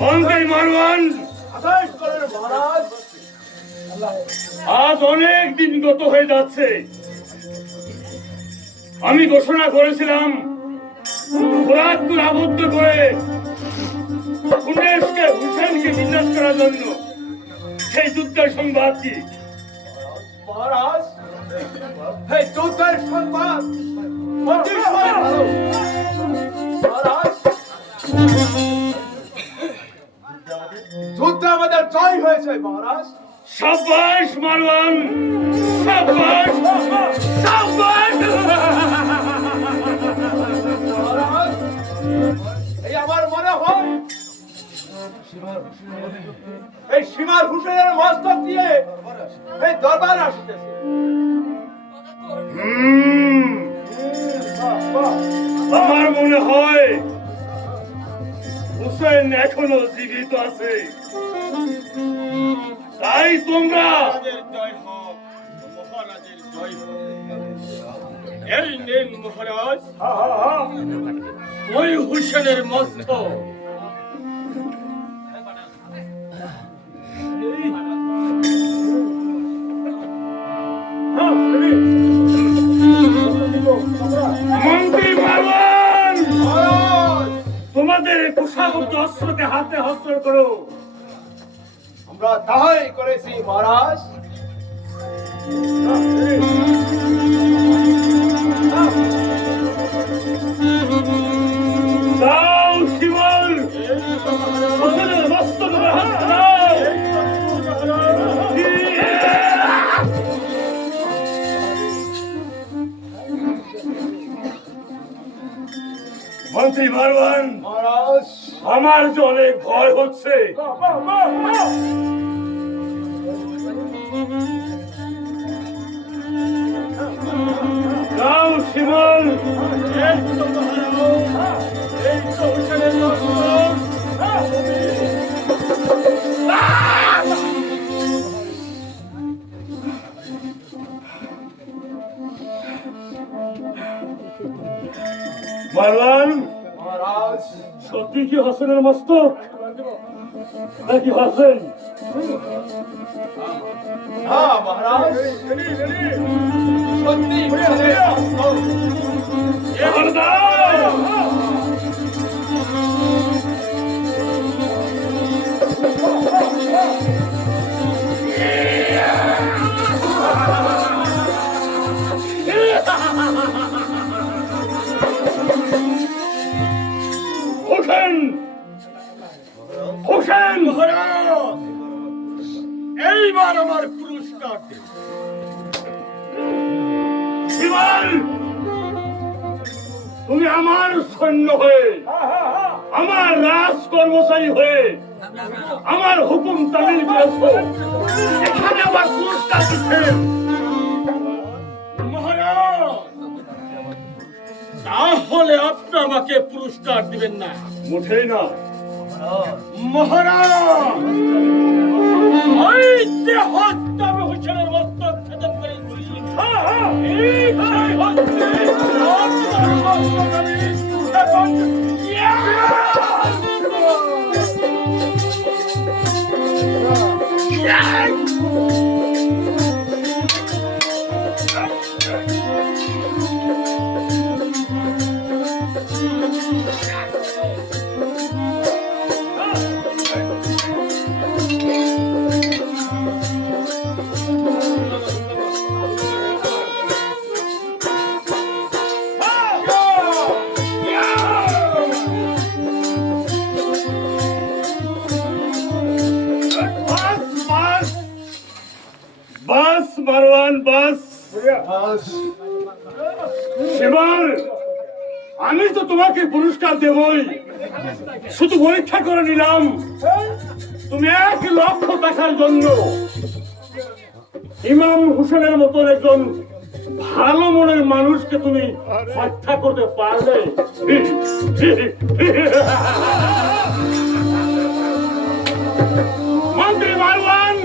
মন্ত্রী মারওয়ান, আদেশ করেন মহারাজ। আজ অনেক দিন গত হয়ে যাচ্ছে। আমি ঘোষণা করেছিলাম ফোরাতপুর আবদ্ধ করে হুসেনকে বিনাশ করার জন্য। সেই যুদ্ধের সংবাদ কি মহারাজ? এই যুদ্ধের সংবাদ অতিশয় ভালো। মহারাজ, যুদ্ধে আমাদের জয় হয়েছে মহারাজ। সাব্বাস মারওয়ান, সাব্বাস, সাব্বাস। মহারাজ, এই আমার মনে হয় এই সীমার হুসেনের মস্তক দিয়ে এই দরবার আসতেছে। আমার মনে হয় হুসেন এখনো জীবিত আছে। তাই তোমরা জয় হোক, মহারাজের জয় হোক। এই নেন মহারাজ ওই হুসেনের মস্তক। মন্ত্রী মারওয়ান, মহারাজ, তোমাদের কুশাগত অস্ত্রকে হাতে হস্ত করো। আমরা তাহাই করেছি মহারাজ। দাও শিবল, হুসেনের মস্তক ধরে হাত দাও। মন্ত্রী মারওয়ান, মহারাজ, আমার যে অনেক ভয় হচ্ছে। দাও শিবল। এই তো মহারাজ, এই তো হুসেনের মস্তক। মারওয়ান, মহারাজ, সত্যি কি হোসেনের মস্তক নাকি হোসেন? হ্যাঁ মহারাজ, সত্যি হুসেনের মস্তক। এবার দাও। হোসেন, হোসেন, মহারাজ এইবার আমার পুরস্কার দিন। শিবল, তুমি আমার সৈন্য হয়ে, আমার রাজ কর্মচারী হয়ে আমার হুকুম তামিল করেছো। এখানে আমার পুরস্কার দিচ্ছেন। মহারাজ তাহলে আপনি আমাকে পুরস্কার দিবেন না? মোটেই না। মহারাজ ওই যে হস্তে আমি হুসেনের মস্তক ছেদন করেছি, এই সেই হস্তে আপনার মস্তক আমি ছেদন বাস মারওয়ান, বাস। শিবল, আমি তো তোমাকে পুরস্কার দেবই, শুধু পরীক্ষা করে নিলাম তুমি 1 লক্ষ টাকার জন্য ইমাম হুসেনের মতন একজন ভালো মনের মানুষকে তুমি হত্যা করতে পারবে? মন্ত্রী মারওয়ান,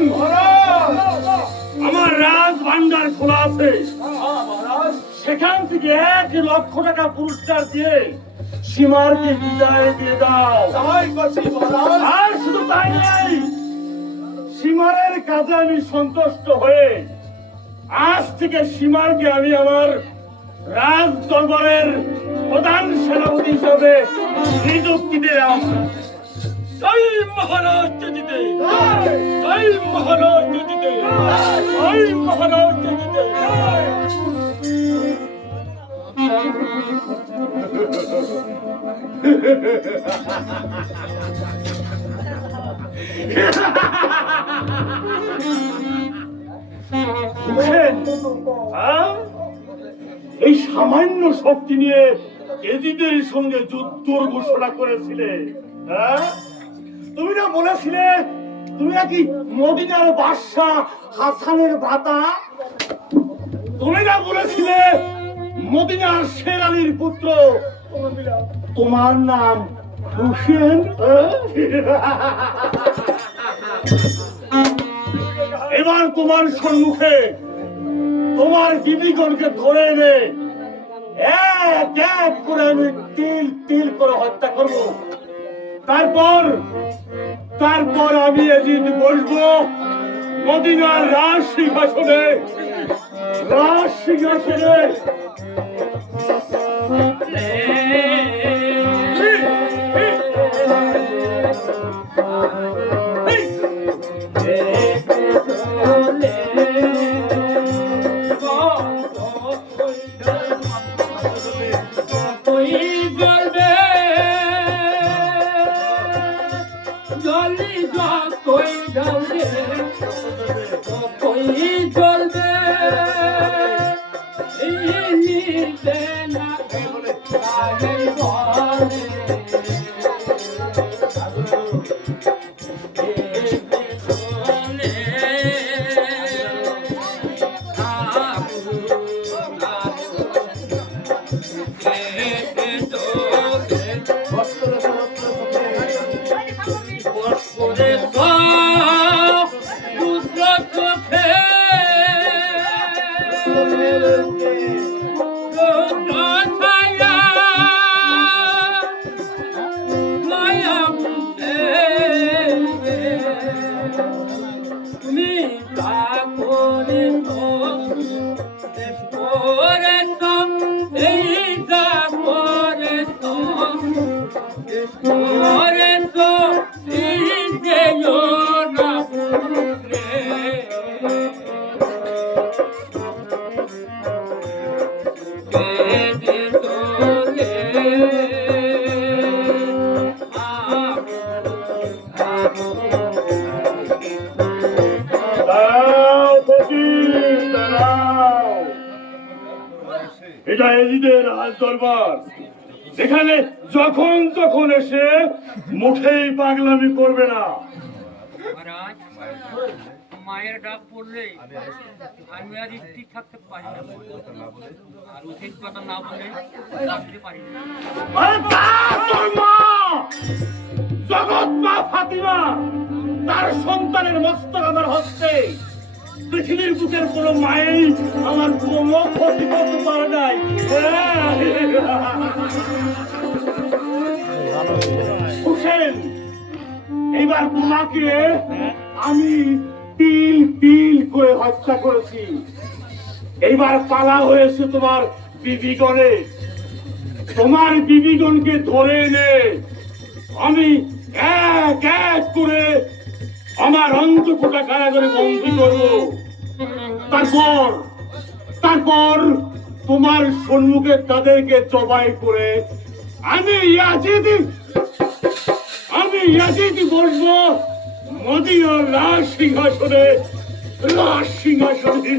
আমার রাজ ভান্ডার খোলা আছে। সেখান থেকে 1 লক্ষ টাকা পুরস্কার দিয়ে সীমারকে বিদায় দিয়ে দাও। তাই করছি মহারাজ। আর কোথায় নেই। সীমারের কাজে আমি সন্তুষ্ট হয়ে আজ থেকে সীমারকে আমি আমার রাজ দরবারের প্রধান সেনাপতি হিসাবে নিযুক্তি দিলাম। জয় মহারাজ জিতে, জয় মহারাজ জিতে, জয় মহারাজ জিতে। হুসেন, হ্যাঁ? এই সামান্য শক্তি নিয়ে এজিদের সঙ্গে যুদ্ধর ঘোষণা করেছিলে, হ্যাঁ? তুমি না বলেছিলে তুমি নাকি মদিনার বাদশাহ হাসানের ভ্রাতা? তুমি না বলেছিলে মদিনার শের আলীর পুত্র তোমার নাম হুসেন? এবার তোমার সম্মুখে তোমার বিবিগণকে ধরে এনে এক এক করে আমি তিল তিল করে হত্যা করব। তারপর আমি এজিদ বসবো মদিনার রাজ সিংহাসনে। এটা এজিদের রাজ দরবার, এখানে যখন তখন এসে মুঠেই পাগলামি করবে না। মায়ের ডাক পড়লে আমি আর স্থির থাকতে পারি না, আর উচিত কথা না বলে থাকতে পারি না। জগৎ মা ফাতিমা তার সন্তানের মস্তক আমার হস্তে। পৃথিবীর বুকের কোন মায়েই আমার কোনো ক্ষতি করতে পারে নাই। হুসেন, এইবার তোমাকে আমি তিল তিল করে হত্যা করেছি। এইবার পালা হয়েছে তোমার বিবিগণে। তোমার বিবিগণকে ধরে এনে আমি এক এক করে আমার অন্তঃপুটা কারাগারে বন্দী করবো। তারপর তোমার সম্মুখে তাদেরকে জবাই করে আমি ইয়াজিদ বসবো মদিনার রাজ সিংহাসনে। রাজ সিংহাসনে